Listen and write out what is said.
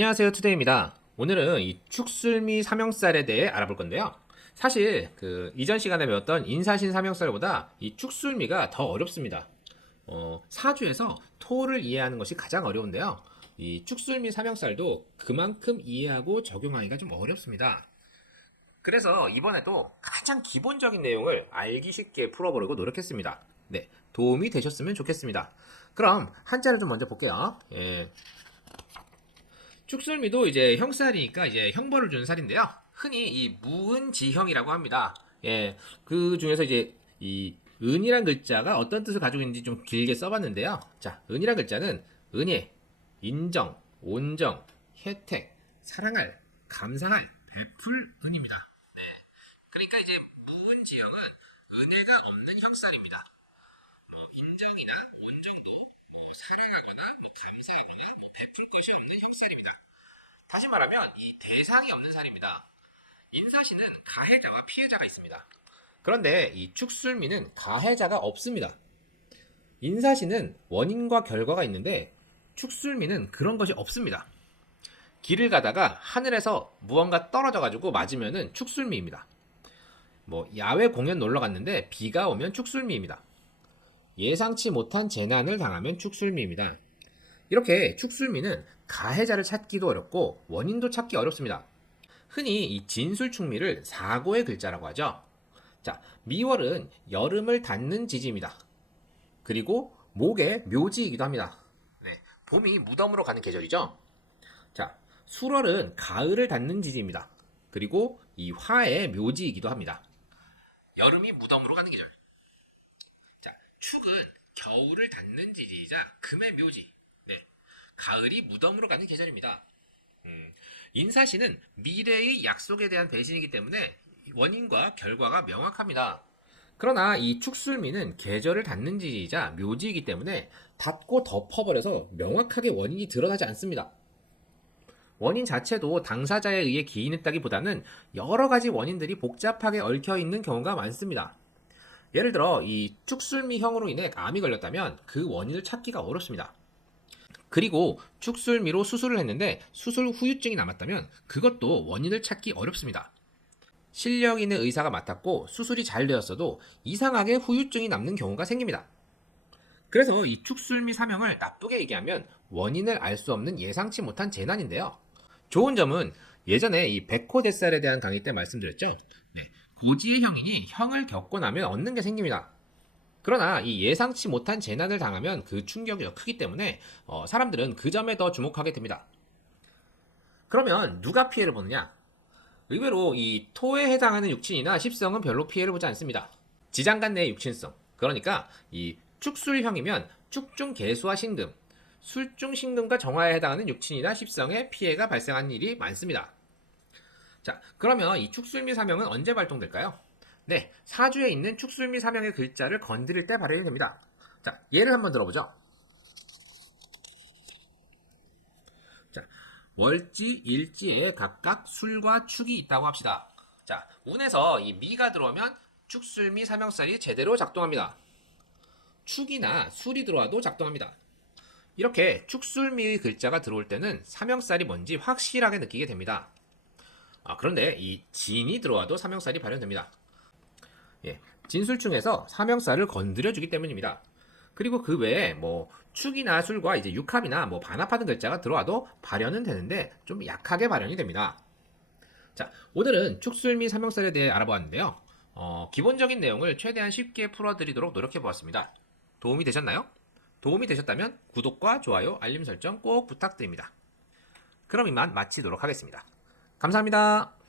안녕하세요, 투데이입니다. 오늘은 이 축술미 삼형살에 대해 알아볼 건데요. 사실 이전 시간에 배웠던 인사신 삼형살보다 이 축술미가 더 어렵습니다. 사주에서 토를 이해하는 것이 가장 어려운데요. 이 축술미 삼형살도 그만큼 이해하고 적용하기가 좀 어렵습니다. 그래서 이번에도 가장 기본적인 내용을 알기 쉽게 풀어보려고 노력했습니다. 네, 도움이 되셨으면 좋겠습니다. 그럼 한자를 좀 먼저 볼게요. 축술미도 이제 형살이니까 이제 형벌을 주는 살인데요. 흔히 이 무은지형이라고 합니다. 그 중에서 이제 이 은이란 글자가 어떤 뜻을 가지고 있는지 좀 길게 써봤는데요. 자, 은이란 글자는 은혜, 인정, 온정, 혜택, 사랑할, 감상할, 베풀 은입니다. 네. 그러니까 이제 무은지형은 은혜가 없는 형살입니다. 인정이나 온정도 사랑하거나 감사하거나 베풀 것이 없는 형살입니다. 다시 말하면 이 대상이 없는 살입니다. 인사시는 가해자와 피해자가 있습니다. 그런데 이 축술미는 가해자가 없습니다. 인사시는 원인과 결과가 있는데 축술미는 그런 것이 없습니다. 길을 가다가 하늘에서 무언가 떨어져가지고 맞으면은 축술미입니다. 야외 공연 놀러 갔는데 비가 오면 축술미입니다. 예상치 못한 재난을 당하면 축술미입니다. 이렇게 축술미는 가해자를 찾기도 어렵고 원인도 찾기 어렵습니다. 흔히 이 진술축미를 사고의 글자라고 하죠. 자, 미월은 여름을 닫는 지지입니다. 그리고 목의 묘지이기도 합니다. 네, 봄이 무덤으로 가는 계절이죠. 자, 술월은 가을을 닫는 지지입니다. 그리고 이 화의 묘지이기도 합니다. 여름이 무덤으로 가는 계절. 자, 축은 겨울을 닫는 지지이자 금의 묘지. 네, 가을이 무덤으로 가는 계절입니다. 인사시는 미래의 약속에 대한 배신이기 때문에 원인과 결과가 명확합니다. 그러나 이 축술미는 계절을 닫는 지지이자 묘지이기 때문에 닫고 덮어버려서 명확하게 원인이 드러나지 않습니다. 원인 자체도 당사자에 의해 기인했다기보다는 여러 가지 원인들이 복잡하게 얽혀 있는 경우가 많습니다. 예를 들어 이 축술미형으로 인해 암이 걸렸다면 그 원인을 찾기가 어렵습니다. 그리고 축술미로 수술을 했는데 수술 후유증이 남았다면 그것도 원인을 찾기 어렵습니다. 실력 있는 의사가 맡았고 수술이 잘 되었어도 이상하게 후유증이 남는 경우가 생깁니다. 그래서 이 축술미 사명을 나쁘게 얘기하면 원인을 알 수 없는 예상치 못한 재난인데요. 좋은 점은 예전에 이 백호대살에 대한 강의 때 말씀드렸죠. 네, 고지의 형이니 형을 겪고 나면 얻는 게 생깁니다. 그러나 이 예상치 못한 재난을 당하면 그 충격이 더 크기 때문에 사람들은 그 점에 더 주목하게 됩니다. 그러면 누가 피해를 보느냐? 의외로 이 토에 해당하는 육친이나 십성은 별로 피해를 보지 않습니다. 지장간 내의 육친성, 그러니까 이 축술형이면 축중 개수와 신금, 술중 신금과 정화에 해당하는 육친이나 십성에 피해가 발생하는 일이 많습니다. 자, 그러면 이 축술미 사명은 언제 발동될까요? 네, 사주에 있는 축술미 사명의 글자를 건드릴 때 발현이 됩니다. 자, 예를 한번 들어보죠. 자, 월지, 일지에 각각 술과 축이 있다고 합시다. 자, 운에서 이 미가 들어오면 축술미 사명살이 제대로 작동합니다. 축이나 술이 들어와도 작동합니다. 이렇게 축술미의 글자가 들어올 때는 사명살이 뭔지 확실하게 느끼게 됩니다. 그런데 이 진이 들어와도 사명살이 발현됩니다. 진술충에서 사명살을 건드려주기 때문입니다. 그리고 그 외에 축이나 술과 이제 육합이나 반합하는 글자가 들어와도 발현은 되는데 좀 약하게 발현이 됩니다. 자, 오늘은 축술미 사명살에 대해 알아보았는데요. 기본적인 내용을 최대한 쉽게 풀어드리도록 노력해보았습니다. 도움이 되셨나요? 도움이 되셨다면 구독과 좋아요, 알림 설정 꼭 부탁드립니다. 그럼 이만 마치도록 하겠습니다. 감사합니다.